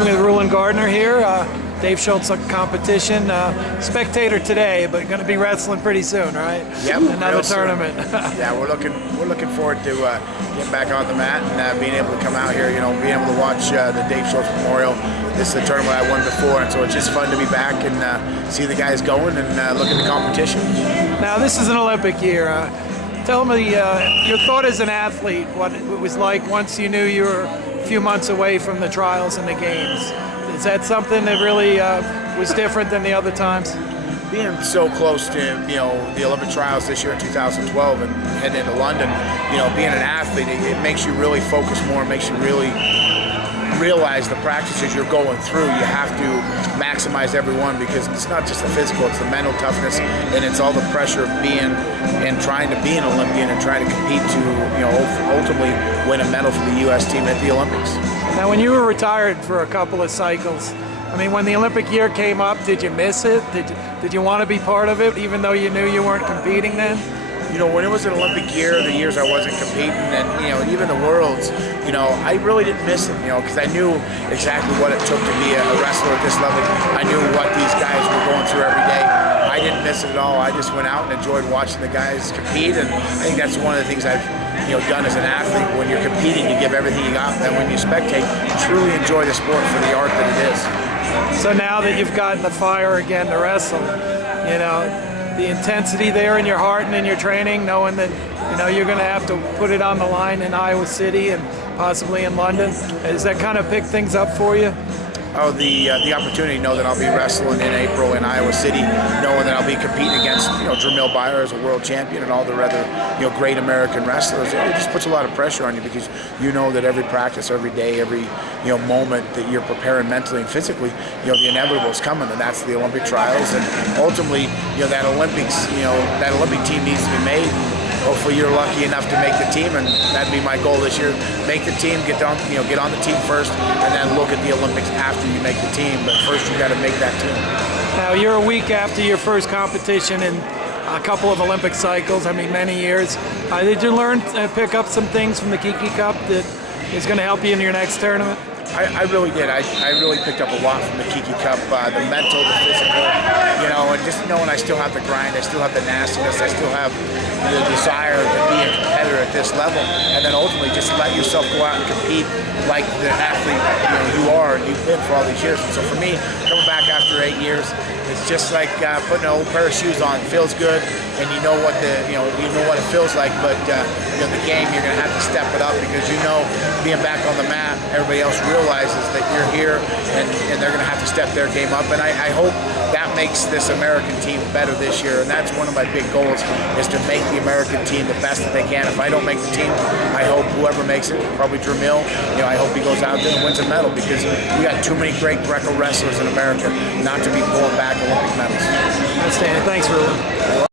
I'm with Rulon Gardner here. Dave Schultz competition. Spectator today, but going to be wrestling pretty soon, right? Yep. Another tournament. Yeah, we're looking forward to getting back on the mat and being able to come out here. You know, being able to watch the Dave Schultz Memorial. This is the tournament I won before, and so it's just fun to be back and see the guys going and look at the competition. Now this is an Olympic year. Tell me your thought as an athlete, what it was like once you knew you were a few months away from the trials and the games. Is that something that really was different than the other times? Being so close to the Olympic trials this year in 2012 and heading into London, being an athlete, it makes you really focus more, makes you really realize the practices you're going through. You have to maximize every one because it's not just the physical, it's the mental toughness, and it's all the pressure of being and trying to be an Olympian and trying to compete to ultimately win a medal for the U.S. team at the Olympics. Now, when you were retired for a couple of cycles, I mean, when the Olympic year came up, did you miss it? Did you want to be part of it, even though you knew you weren't competing then? When it was an Olympic year, the years I wasn't competing, and even the Worlds, I really didn't miss it, because I knew exactly what it took to be a wrestler at this level. I knew what these guys were going through every day. I didn't miss it at all. I just went out and enjoyed watching the guys compete, and I think that's one of the things I've done as an athlete. When you're competing, you give everything you got, and when you spectate, you truly enjoy the sport for the art that it is. So now that you've gotten the fire again to wrestle, the intensity there in your heart and in your training, knowing that you're going to have to put it on the line in Iowa City and possibly in London, does that kind of pick things up for you? Oh, the opportunity to know that I'll be wrestling in April in Iowa City, knowing that I'll be competing against Jamil Byer as a world champion and all the other great American wrestlers. It just puts a lot of pressure on you because you know that every practice, every day, every moment that you're preparing mentally and physically, the inevitable is coming, and that's the Olympic trials. And ultimately, that Olympics, that Olympic team needs to be made. Hopefully you're lucky enough to make the team, and that'd be my goal this year. Make the team, get on the team first, and then look at the Olympics after you make the team. But first you got to make that team. Now you're a week after your first competition in a couple of Olympic cycles, many years. Did you learn to pick up some things from the Kiki Cup that is going to help you in your next tournament? I really did. I really picked up a lot from the Kiki Cup, the mental, the physical, and just knowing I still have the grind, I still have the nastiness, I still have the desire to be a competitor at this level, and then ultimately just let yourself go out and compete like the athlete you are and you've been for all these years. And so for me, coming back after 8 years, it's just like putting an old pair of shoes on. It feels good, and you know what it feels like. But the game, you're going to have to step it up because being back on the mat, everybody else realizes that you're here, and they're going to have to step their game up. And I hope that makes this American team better this year. And that's one of my big goals, is to make the American team the best that they can. If I don't make the team, I hope whoever makes it, probably Jamil, I hope he goes out there and wins a medal, because we got too many great Greco wrestlers in America not to be pulling back Olympic medals. Outstanding. Thanks, Rulon.